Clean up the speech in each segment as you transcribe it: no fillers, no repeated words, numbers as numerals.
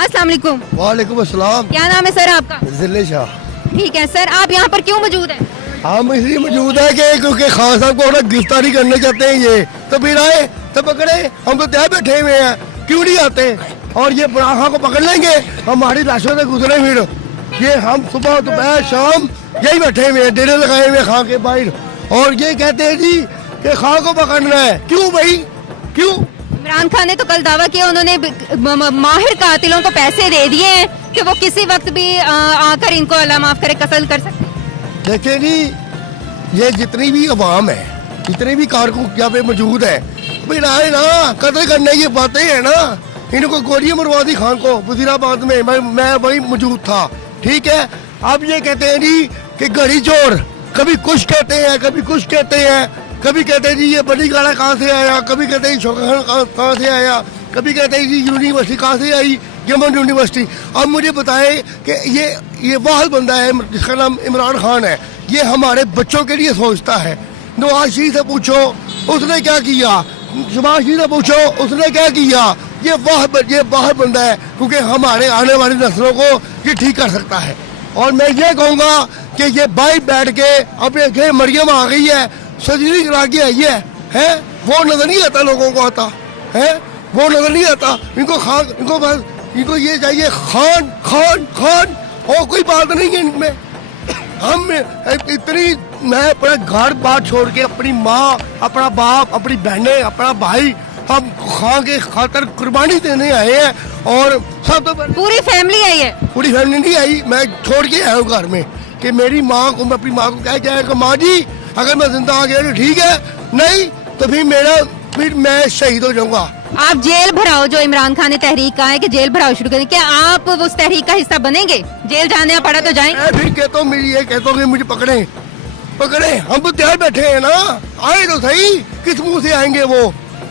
अस्सलाम वालेकुम। वालेकुम अस्सलाम। क्या नाम है सर आपका? जिले शाह। ठीक है सर, आप यहाँ पर क्यों मौजूद हैं? हम इसलिए मौजूद है कि क्योंकि खान साहब को गिरफ्तारी करना चाहते हैं ये, तो फिर आए तो पकड़े, हम तो तय बैठे हुए हैं, क्यों नहीं आते? और ये बुराहा को पकड़ लेंगे, हमारी लाशों से गुजरे फिर ये हम सुबह दोपहर शाम यही बैठे हुए हैं, डेरे लगाए हुए खां के बाहर, और ये कहते हैं जी कि खां को पकड़ना है। क्यों भाई, क्यों? इमरान खान ने तो कल दावा किया उन्होंने माहिर कातिलों को पैसे दे दिए हैं कि वो किसी वक्त भी आकर इनको अल्लाह माफ करे कत्ल कर सकते हैं। देखिए जी, ये जितनी भी अवाम है, जितने भी कारकुन यहाँ पे मौजूद है, फिर आए ना, कत्ल करने की बातें है ना, इनको गोलियां मरवा दी खान को वजीराबाद में, मैं वही मौजूद था, ठीक है। अब ये कहते हैं जी कि घड़ी चोर, कभी कुछ कहते हैं, कभी कुछ कहते हैं, कभी कहते हैं जी ये बड़ी गाड़ा कहाँ से आया, कभी कहते हैं शोका कहाँ से आया, कभी कहते हैं जी यूनिवर्सिटी कहाँ से आई, यमन यूनिवर्सिटी। अब मुझे बताएं कि ये वाहल बंदा है जिसका नाम इमरान खान है, ये हमारे बच्चों के लिए सोचता है। नवाज शरीफ से पूछो उसने क्या किया, शहबाज शरीफ से पूछो उसने क्या किया। ये वाह बंदा है क्योंकि हमारे आने वाली नस्लों को ये ठीक कर सकता है। और मैं ये कहूँगा कि ये बाइक बैठ के अब ये मरियम आ गई है, सर्जरी करा के आई है, वो नजर नहीं आता लोगों को, आता है वो नजर नहीं आता इनको। खान इनको बस इनको ये चाहिए खान खान खान, और कोई बात नहीं है इनमें। हम इतनी, मैं अपना घर बार छोड़ के अपनी माँ, अपना बाप, अपनी बहनें, अपना भाई, हम खां के खातर कुर्बानी देने आए हैं। और सब तो पूरी फैमिली आई है? पूरी फैमिली नहीं आई, मैं छोड़ के आया हूँ घर में कि मेरी माँ को, मैं अपनी माँ को कह के आया कि माँ जी अगर मैं जिंदा आ गया तो ठीक है, नहीं तो फिर मैं शहीद हो जाऊंगा। आप जेल भराओ, जो इमरान खान ने तहरीक कहा है कि जेल भराओ शुरू करें, क्या आप उस तहरीक का हिस्सा बनेंगे? जेल जाने पड़ा तो जाएं। मैं फिर कहता हूँ, ये कहता हूँ कि मुझे पकड़े, हम तो तैयार बैठे हैं ना, आए तो सही। किस मुंह से आएंगे वो,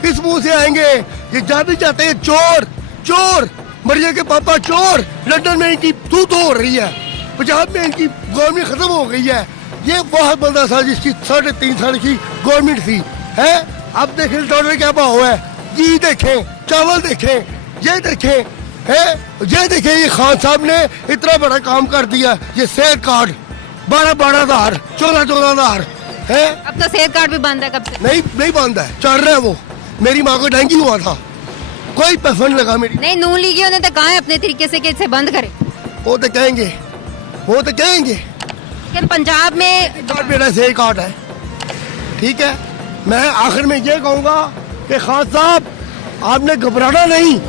किस मुंह से आएंगे? ये जाते जाते हैं चोर, मरिया के पापा चोर। लंदन में इनकी तू हो रही है, पंजाब में इनकी गवर्नमेंट खत्म हो गई है। ये बहुत बंदा था जिसकी 3.5 साल की गवर्नमेंट थी, है। अब देखें डॉलर क्या भाव है, घी देखें, चावल देखें, ये देखें, है, ये देखें। ये खान साहब ने इतना बड़ा काम कर दिया, ये सेहत कार्ड 12 हज़ार, 14 हज़ार है। अब तो सेहत कार्ड भी बंद है, कब से? नहीं बंद है, चल रहा है वो। मेरी माँ को डेंगू हुआ था, कोई पैसा लगा मेरी। नहीं, नून लीगियों ने तो कहा है अपने तरीके से कि इसे बंद करें। वो तो कहेंगे, लेकिन पंजाब में मेरा सही कार्ड है, ठीक है। मैं आखिर में ये कहूँगा कि खान साहब आपने घबराना नहीं।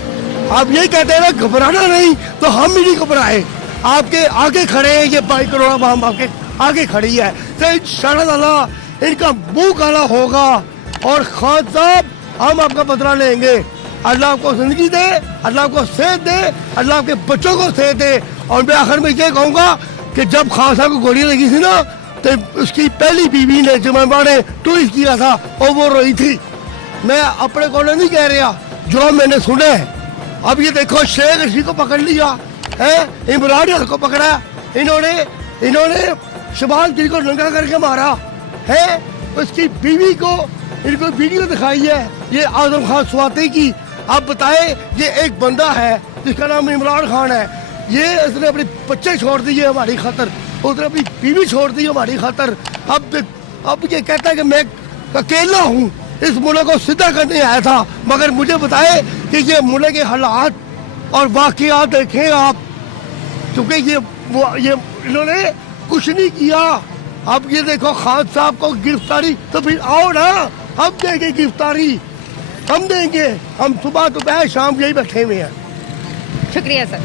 आप यही कहते हैं ना घबराना नहीं, तो हम भी नहीं घबराए। आपके आगे खड़े हैं, ये 22 करोड़ आवाम आपके आगे खड़ी है, तो इंशाअल्लाह इनका मुंह काला होगा। और खान साहब हम आपका बदला लेंगे। अल्लाह आपको जिंदगी दे, अल्लाह आपको सेहत दे, अल्लाह आपके बच्चों को सेहत दे। और मैं आखिर में ये कहूँगा कि जब खान साहब को गोली लगी थी ना, तो उसकी पहली बीवी ने जुम्मेवार ने ट्वीट किया था और वो रोई थी। मैं अपने को नहीं कह रहा, जो मैंने सुना है। अब ये देखो शेख रशीद को पकड़ लिया है, इमरान को पकड़ा, इन्होंने शहबाज शरीफ को नंगा करके मारा है। उसकी बीवी को इनको वीडियो दिखाई है, ये आजम खान स्वाति की। आप बताएं, ये एक बंदा है जिसका नाम इमरान खान है, ये इसने अपने बच्चे छोड़ दिए हमारी खातर, उसने अपनी बीवी छोड़ दी हमारी खातर। अब ये कहता है कि मैं अकेला हूँ, इस मुल्क को सीधा करने आया था। मगर मुझे बताए कि ये मुल्क के हालात और वाकयात देखें आप, क्योंकि ये इन्होंने कुछ नहीं किया। अब ये देखो खान साहब को गिरफ्तारी, तो फिर आओ ना, हम देंगे गिरफ्तारी, हम देंगे। हम सुबह दोपहर शाम यही बैठे हुए हैं। शुक्रिया सर।